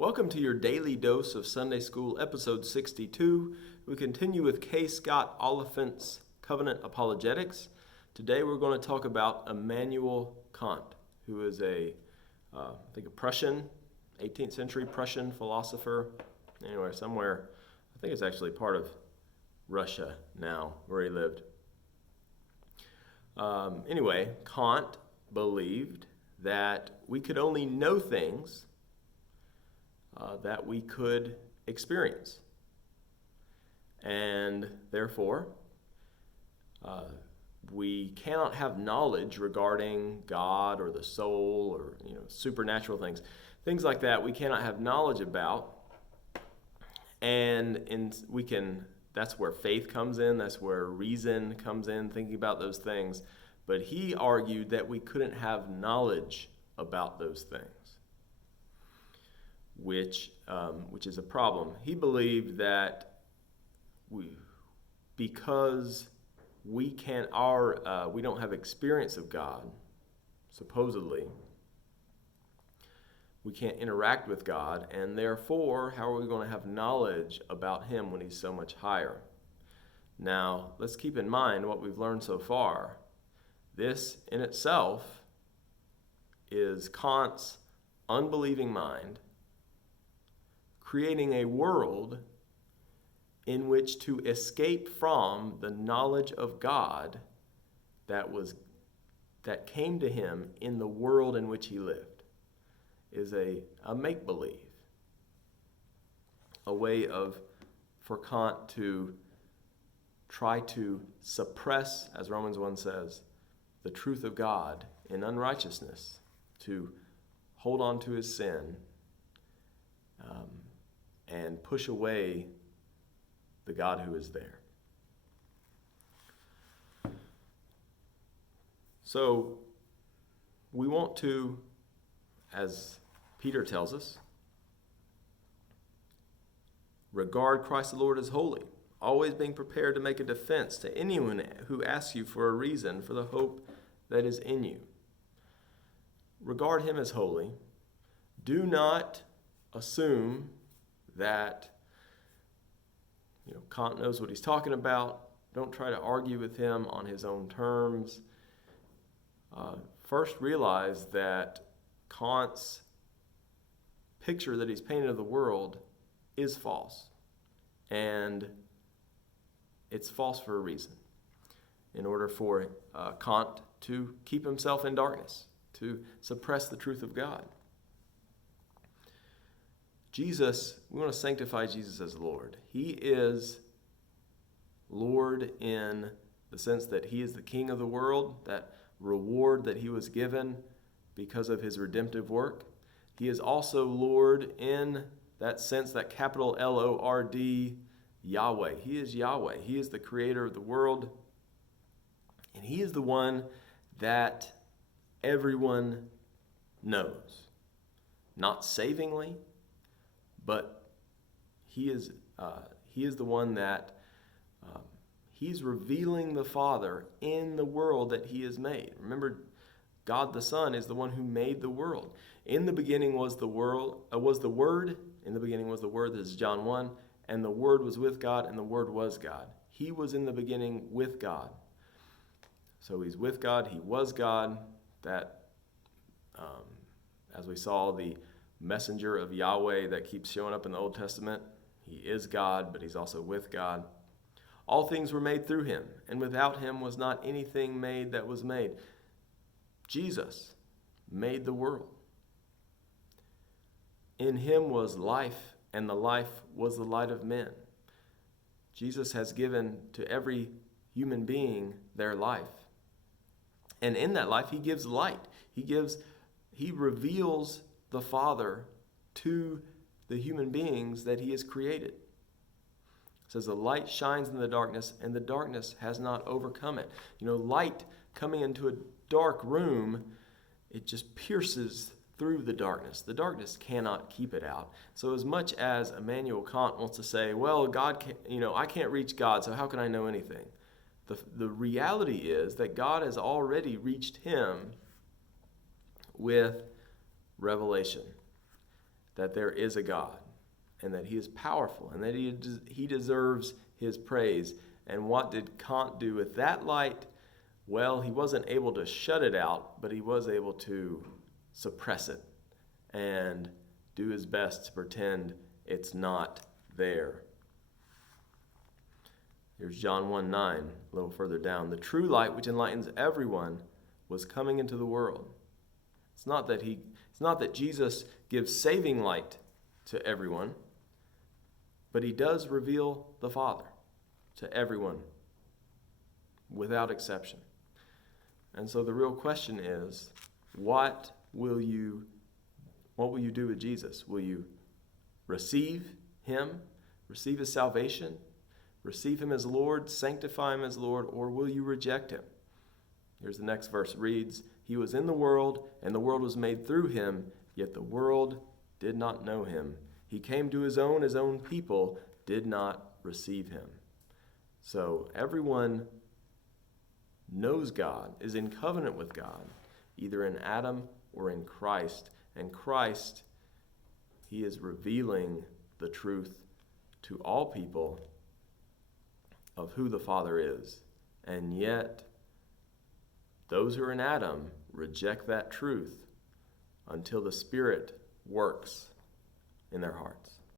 Welcome to your daily dose of Sunday School, episode 62. We continue with K. Scott Oliphant's Covenant Apologetics. Today we're going to talk about Immanuel Kant, who is a Prussian, 18th century Prussian philosopher. Anyway, somewhere, I think it's actually part of Russia now, where he lived. Anyway, Kant believed that we could only know things that we could experience. And therefore, we cannot have knowledge regarding God or the soul or supernatural things. Things like that we cannot have knowledge about. And that's where faith comes in, that's where reason comes in, thinking about those things. But he argued that we couldn't have knowledge about those things, which is a problem. He believed that because we don't have experience of God, supposedly, we can't interact with God, and therefore, how are we going to have knowledge about Him when He's so much higher? Now, let's keep in mind what we've learned so far. This in itself is Kant's unbelieving mind creating a world in which to escape from the knowledge of God that came to him in the world in which he lived, is a make-believe, a way for Kant to try to suppress, as Romans 1 says, the truth of God in unrighteousness, to hold on to his sin and push away the God who is there. So we want to, as Peter tells us, regard Christ the Lord as holy, always being prepared to make a defense to anyone who asks you for a reason for the hope that is in you. Regard him as holy. Do not assume that Kant knows what he's talking about. Don't try to argue with him on his own terms. First, realize that Kant's picture that he's painted of the world is false. And it's false for a reason. In order for Kant to keep himself in darkness, to suppress the truth of God. Jesus, we want to sanctify Jesus as Lord. He is Lord in the sense that he is the King of the world, that reward that he was given because of his redemptive work. He is also Lord in that sense, that capital L-O-R-D, Yahweh. He is Yahweh. He is the creator of the world. And he is the one that everyone knows. Not savingly, but he is the one that he's revealing the Father in the world that he has made. Remember, God the Son is the one who made the world. In the beginning was the Word. In the beginning was the Word. This is John 1. And the Word was with God, and the Word was God. He was in the beginning with God. So he's with God. He was God. That, as we saw, the messenger of Yahweh that keeps showing up in the Old Testament, he is God, but he's also with God. All things were made through him, and without him was not anything made that was made. Jesus made the world. In him was life, and the life was the light of men. Jesus has given to every human being their life. And in that life, he gives light. He reveals the Father to the human beings that he has created. It says the light shines in the darkness, and the darkness has not overcome it. Light coming into a dark room, it just pierces through the darkness. The darkness cannot keep it out. So as much as Immanuel Kant wants to say, well, God can't, I can't reach God, so how can I know anything? The reality is that God has already reached him with revelation. that there is a God and that he is powerful and that he deserves his praise. And what did Kant do with that light? Well, he wasn't able to shut it out, but he was able to suppress it and do his best to pretend it's not there. Here's John 1:9, a little further down. The true light which enlightens everyone was coming into the world. It's not that Jesus gives saving light to everyone, but he does reveal the Father to everyone without exception. And so the real question is, what will you do with Jesus? Will you receive him, receive his salvation, receive him as Lord, sanctify him as Lord, or will you reject him? Here's the next verse. It reads, he was in the world, and the world was made through him, yet the world did not know him. He came to his own people did not receive him. So everyone knows God, is in covenant with God, either in Adam or in Christ. And Christ, he is revealing the truth to all people of who the Father is. And yet, those who are in Adam reject that truth until the Spirit works in their hearts.